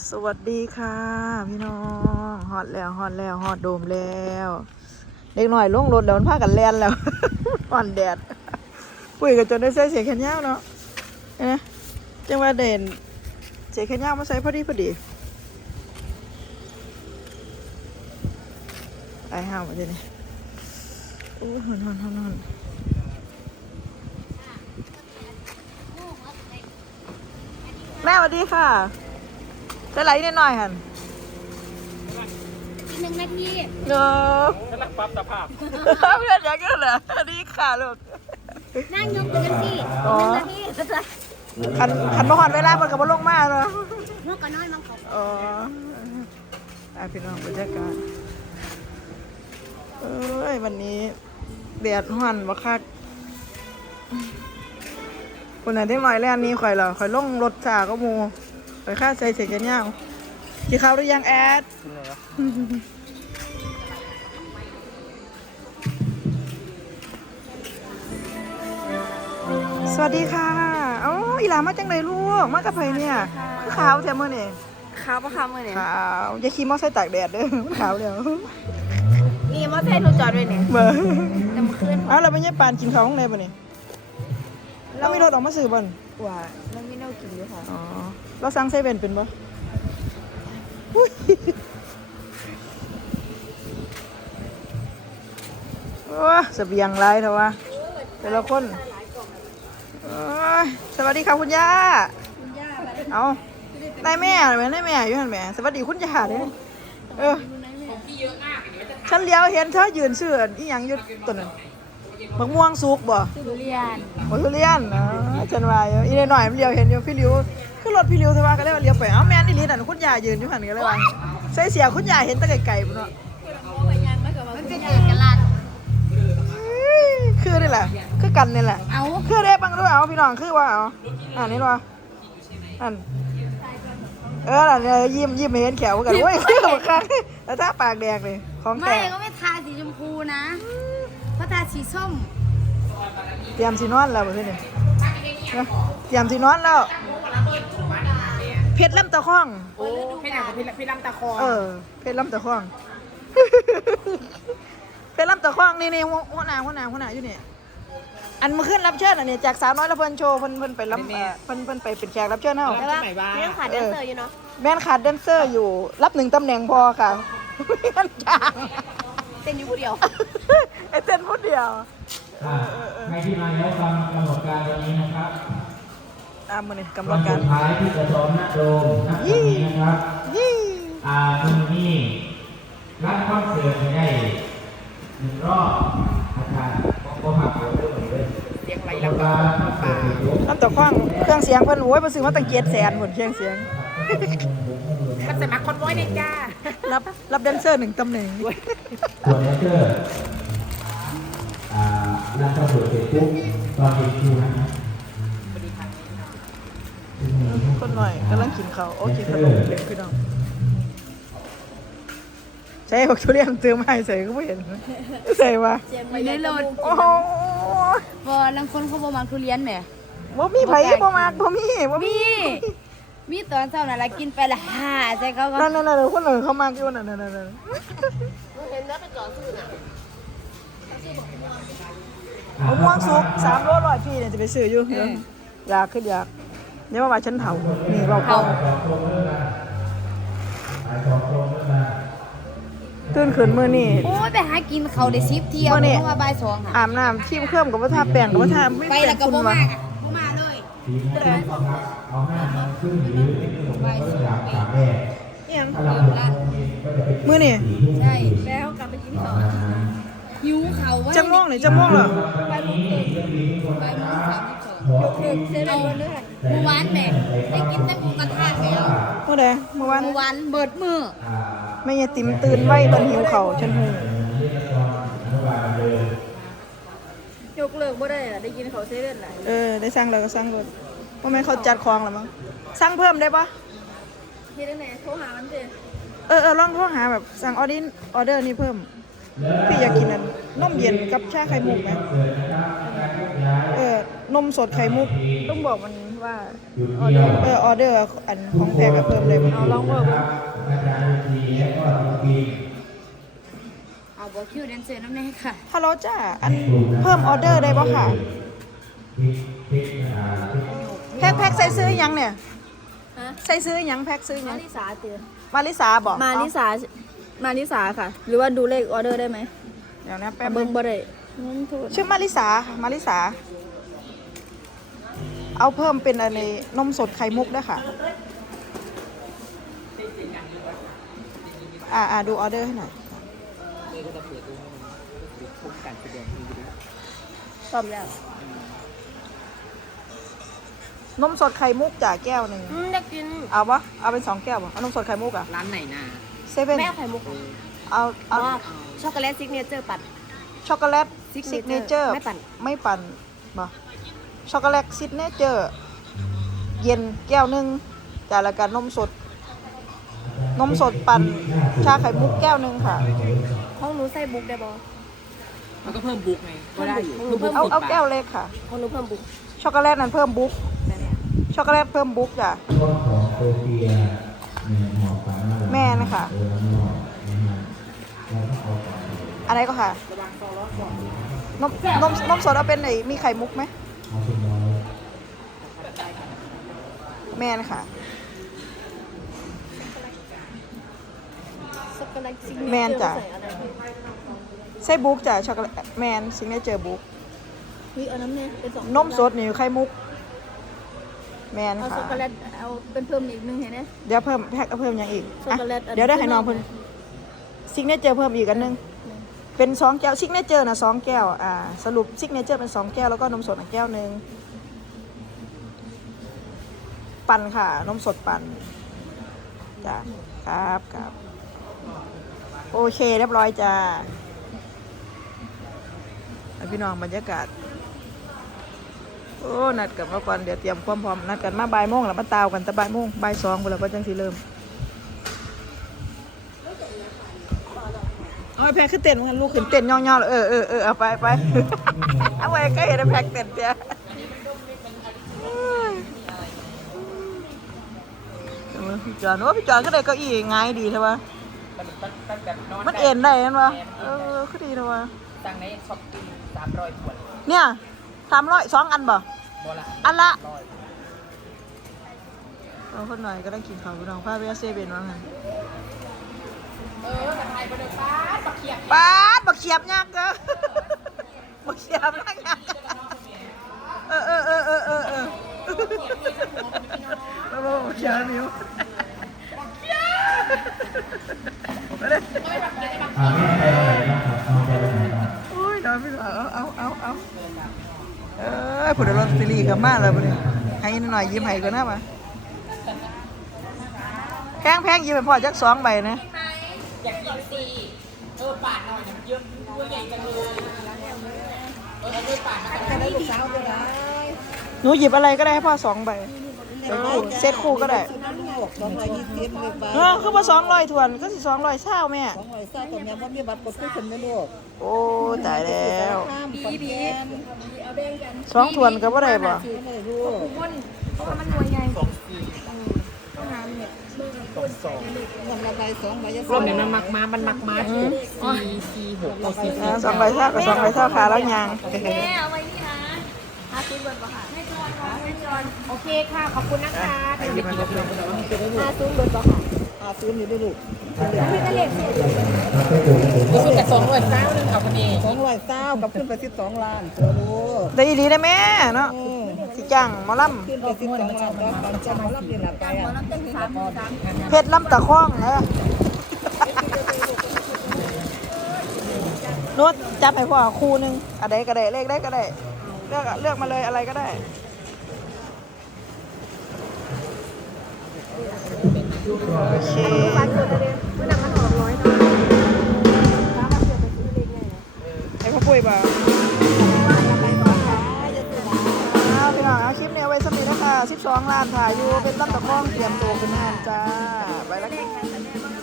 สวัสดีค่ะ พี่น้องฮอดแล้วฮอดแล้วฮอดโดมแล้ว เด็กหน่อยลงรถแล้วมันพากันแลนแล้วฮอนแดดปุ้ยกับจนได้ใส่เสียแขนยาวเนาะเห็นไหมจังว่าเด่นเสียแขนยาวมาใส่พอดีพอดีไอ้ห้าวมาเดี๋ยนี้โอ้ยฮอนฮอนนอนแม่สวัสดีค่ะ จะไหลนิดหน่อยหันอีกหนึ่งนาทีเออกำลังปรับสภาพเพื่อนอยากกันเหรอดีค่ะลูกนั่งยกตัวกันสิอ๋อหนึ่งนาทีจะจะขันขันมาหอนเวลามันกับมาลงมาเลยนกก็น้อยมังเขาอ๋ออะพี่น้องบรรยากาศเอ้ยวันนี้แดดห่อนบักคักคนไหนที่หน่อยแล่นนี้ข่อยเหรอข่อยลงรถจ่าก็มู ข่อยค่าใส่เสกกันย่างกินข้าวหรือยังแอดสวัสดีค่ะเอ้าอีหลามาจังเลยลูก มากับไผเนี่ยคือขาวแท้มื้อนี่ขาวปะคะมื่อนี้ขาวอย่าขี่มอเตอร์ไซค์ตากแดดเด้อมันขาวแล้วนี่มอเตอร์ไซค์หนูจอดไว้เนี่ยเบอร์แต่เมื่อคืนเอ้าแล้วมันยังปานกินข้าวข้างในบ่นี่เรามีรถออกมาซื้อบ่นว่ามันไม่น่ากินอยู่ค่ะอ๋อ เราสั่งเซเว่นเป็นบ่อุ๊ยโอ้ยเสบียงไรเถอะวะแต่ละคนโอ้ยสวัสดีค่ะคุณย่าเอานายแม่แม่นายแม่อยู่หันแม่สวัสดีคุณย่าเด้อเออฉันเลี้ยวเห็นเธอยืนซื้ออีหยังอยู่ตัวนั้น มะม่วงสุกบ่ทุเรียนโอ้ยทุเรียนนะฉันว่าอยู่อีนหน่อยมันเลี้ยวเห็นอยู่พี่ลิวคือรถพี่ลิวแต่ว่าก็เลยว่าเลี้ยวไปเอ้าแม่นอีหลีนั่นคุณย่ายืนอยู่หันก็เลยว่าใส่เสียคุณย่าเห็นแต่ไกลๆพุ่นเนาะมันเป็นเอกลักษณ์อื้อคือนี่แหละคือกันนี่แหละเอาคือเด้บังด้วยเอาพี่น้องคือว่าเอาอ่านนี่ว่าอันเออน่ะเนี่ยยิ้มยิ้มให้เห็นแขวกันโอ้ยคือบักคักแล้วถ้าปากแดงเลยของไม่แท้ก็ไม่ทาสีชมพูนะเพราะทาสีส้มเตรียมสินอนแล้วบ่ซี่นี่นะเตรียมสินอนแล้ว เพชรลำตะข้องพี่หนังกับพี่พี่ลำตะคอเออ เพชรลำตะข้อง เพชรลำตะข้องนี่นี่หัวหัวหน้าหัวหน้าหัวหน้าอยู่นี่ อันเมื่อคืนรับเชิญอันนี้จากสาวน้อยละเพิ่นโชว์เพิ่นเพิ่นไปรับเอ่อเพิ่นเพิ่นไปเป็นแขกรับเชิญเฮา ใช่ปะนี่ยังขาดแดนเซอร์อยู่เนาะ แม่นขาดแดนเซอร์อยู่ รับหนึ่งตำแหน่งพอค่ะแม่นจ้าง เต้นอยู่ผู้เดียวไอเต้นคนเดียวอ่าใครที่มาแล้วฟังกำหนดการวันนี้นะครับตามมือนี่กำหนวัดนการสุดท้ายที่จะซ้อมนักโดมนักวันนี้นะครับยี่อ่าคุณนี่รับคอนเสิร์ตไปได้หนึ่งรอบอาจารย์ก็พักเดี๋ยวเรื่องเลยเสียงไหลแล้แล้ววก็ก็คอนเสิร์ตจบลำตะข้องเครื่องเสียงเพิ่นโอ้ยเพิ่นซื้อมาตั้งเกียรแสนผลเครื่องเสียงมันสมัครคอนไว้เลยจ้ารับรับแดนเซอร์หนึ่งตำแหน่ง ส่วนแดนเซอร์อ่ารับคอนเสิร์ตเสร็จปุ๊บตอนเย็นคิวนะครับคนหน่อยกำลังกินข้าวโอ้กินขนมเล็กพี่น้องใช่บอกทุเรียนซื้อมาให้ใส่ก็ไม่เห็นใส่ว่าอยู่ในรถโอ้โหบอลังคนเขาบอมักทุเรียนแหมบ่มีไผบ่มากบ่มีบ่มี มีมีตอนเช้าน่ะละกินไปละห้าใจเขาก็นั่นนั่นนั่นคนอื่นเขามากอยู่นั่นนั่นนั่นนั่นเอาม่วงสุกสามโลร้อยพี่เนี่ยจะไปซื้ออยู่อยากขึ้นอยากเนี่ยวมาว่าฉันเผานี่เราเผาตื่นขึ้นมื้อนี้โอ้ยไปหากินเขาได้ซิปเที่ยวมื้อนี้เพราะว่าบ่ายสองค่ะอาบน้ำชิมเครื่องกับว่าทาแป้งกับว่าทาไม่ไปเป็นแล้วก็คุณบ่วะมาค่ะบ่มา เลยทีนี้นะครับเอาหน้ามาขึ้นหรือไม่ขึ้นก็อยากถามแม่อิหยังถ้าเราลงเย็นก็จะเป็นมื้อนี่สี่ทุ่มใช่แล้วกลับไปกินประต่อมาณนั้นหิวเขาว่าจะม่วงหรือจะม่วงเหรอบ่ายโมงสามสิบสองยกเซเว่นเลือดเมื่อวานแม่ได้กินแต่หมูกระทะแล้วเมื่อใดเมื่อวานเมื่อวานเบิดมือแม่ยายติ๋มตื่นไว้ตอนหิวเขาฉันหู ยกเลิกบ่ได้อะได้กินเขาเซเว่นแหละเออ ได้สั่งแล้วก็สั่งรถว่าแม่นเขาจัดของแล้วมั้งสั่งเพิ่มได้ปะเฮ็ดจังได๋โทรหามันสิเออเออลองโทรหาแบบสั่งออดินออเดอร์นี่เพิ่ม พี่อยากกินอันนมเย็นกับชาไข่มุกไหมเออนมสดไข่มุกต้องบอกมันว่าจุดเดียวเออออเดอร์อันของแพงกับเพิ่มเลยเอาลองเบิ่ง บอกคิวแดนเซอร์น้ำแน่ค่ะฮัลโหลจ้าอันเพิ่มออเดอร์ได้ปะค่ะพิกพิกอ่าแพ็คแพ็คใส่ซื้อยังเนี่ยฮะใส่ซื้อยังแพ็คซื้อยัมางลิสาเตือนมาริสาบอกมาลิสามาลิสาค่ะ หรือว่าดูเลขออเดอร์ได้ไหมเดี๋ยวนะแป๊เอาบนึเบิ้งงบ่ได้เงินทุนชื่อมาริสาค่ะมาริสา เอาเพิ่มเป็นอะไรนมสดไข่มุกด้วยค่ะ อ่าอ่าดูออเดอร์ให้หน่อย ตอบแล้วนมสดไข่มุกจากแก้วหนึ่งอืมอยากกินเอาปะเอาเป็นสองแก้วปะเอานมสดไข่มุกอะร้านไหนน่ะเซเว่นแม่ไข่มุกเอาเอาว่าช็อกโกแลตซิกเนเจอร์ปัด ช็อกโกแลตซิก Signature เนเจอร์ไม่ปั่นไม่ปั่นบ่ช็อกโกแลตซิกเนเจอร์เย็นแก้วหนึ่งจานละกันนมสด นมสดปั่นชาไข่มุกแก้วหนึ่งค่ะ ห้องหนูใส่บุ๊กได้บ่มันก็เพิ่มบุ๊กไงก็ได้อยู่เพิ่มเอาสิบบเอาทแก้วเล็กค่ะห้องหนูเพิ่มบุ๊กช็อกโกแลตนั้นเพิ่มบุ๊กช็อกโกแลตเพิ่มบุ๊กจ้ะต้นของโซเฟียเนี่ยหอมฝังมาแม่นะคะเออหอมนะฮะเราต้องเอาก่อนอะไรก็ค่ะนมนมนมสดเอาเป็นไหนมีไข่มุกไหมเอาเป็นน้อยแม่นค่ะ ช็อก โกแลตซิกแมนจ้ะใส่บุ๊กจ้ะช็อกโกแลตแมนซิงเนเจอร์บุ๊กวิเอาน้ำเนี่ยเป็นสองนมสดนี่ไข่มุก แมนเอาค่ะ ช็อกโกแลตเอาเป็นเพิ่มอีกหนึงเห็นไหม เดี๋ยวเพิ่มแพ็คเอาเพิ่มอย่างอีกช็อกโกแลตอะเดี๋ยวได้ให้น้องเพิ่นซิกเนเจอร์เพิ่มอีกอันหนึง เป็นสองแก้วซิกเนเจอร์นะสองแก้วอ่าสรุปซิกเนเจอร์เป็นสองแก้วแล้วก็นมสดอีกแก้วหนึ่งปั่นค่ะ นมสดปั่นจ้ะครับครับ โอเคเรียบร้อยจ้าพี่น้องบรรยากาศ โอ้นัดกันมาก่อนเดี๋ยวเตรียมความพร้อมนัดกันมาบ่ายโมงแล้วมาตาวกันต่บ่ายโมงบ่ายสองเวลาก็จังสิเริ่มเอาไอแพ็คขึ้นเต้นมันลูกขึ้นเต้นย่องๆเลยเออเออเออเอาไปไปเอาไว้ก็เห็นไอแพ็คเต้นเตี้ยพี่จอนว่าพี่จอนก็ได้เก้าอี้ง่ายดีใช่ปะ มันมันมันแบบนอนมันเอ็นได้เห็นปะเออคือดีนะวะตังในช้อปปิ้งสามร้อยขวดเนี่ยสามร้อยสองอันบ่โบละอันละร้อยเอาคนหน่อยก็ได้กินข้าวพี่น้องพาไปเซเว่นว่างั้นเออกระไทยบริป้าปักเขียบปาดบักเขียบยักษ์เด้อบักเขียบยักษ์ยักษ์เออเออเออเออเออเออเออบักเขียบมิว อ่าแม่ไปไหนบ้างครับน้องไปไหนบ้างโอ้ยนอนไม่หลับเอาเอาเอาเอาเอผู้ดำรงซีรีส์กับมาแล้วบ่เนี่ยให้หน่อยยิ้มให้ก่อนนะมาแพงแพงยิ้มให้พ่อจักสองใบนะอยากกินซีเออปาดหน่อยนะเยอะตัวใหญ่จังเลยเออเอาด้วยปาดนะหนูหยิบอะไรก็ได้ให้พ่อสองใบเซ็ตคู่เซ็ ตคู่ก็ได้สองร้อยยี่สิบเลยบาทเออคือมาสองร้อยถวนก็สิสองร้อยเศร้าแม่ สองร้อยซ่าตัวเนี้ยมันมีบัตรกดผู้คนไม่รู้โอ้ตายแล้วห้ามบีบีสองถวนก็บ่ได้บ่ซื้อไม่รู้เพราะว่ามันหน่วยใหญ่เงินละใบสองใบจะรวมเนี่ยมันมักมา มันมักมาถูกซีซีหกเอาซีอ่าสองใบเศร้ากับสองใบเศร้าขาแล้วยางแม่เอาไว้ นี่นะห้าสิบเบิร์ดป่ะค่ะให้จอนให้จอนโอเคค่ะ ขอบคุณนะคะไปกินกับเพื่อนห้าศูนย์เบิร์ดป่ะค่ะอาซื้ออยู่ด้วยลูกพี่ก็เลขสี่รู้สึกกับสองร้อยเก้าหนึ่งค่ะวันนี้สองร้อยเศร้ากับขึ้นไปสิบสองล้านตัวรู้ได้อีได้แม่เนาะสิจ้างมอลขึ้นไปสิบสองล้านแล้วตอนจะมารับเรียนหลับไปอะเพชรลำตะคองเออนุชจับให้พ่อคู่หนึ่งอะไรก็ได้เลขได้ก็ได้ ลือกเลือกมาเลยอะไรก็ได้โอเคปันเกิดอะไรเมื่อนำมันออกร้อยเนาะป้ามาเกิดไปซื้อเลขไงนะให้พ่อปุ้ยบ่าเอาพี่น้องเอาคลิปนี้เอาไว้สำหรับนะคะ12ล้านถ่ายอยู่เป็นลำตะคองเตรียมตัวเป็นงานจ้าไปแล้วค่ะ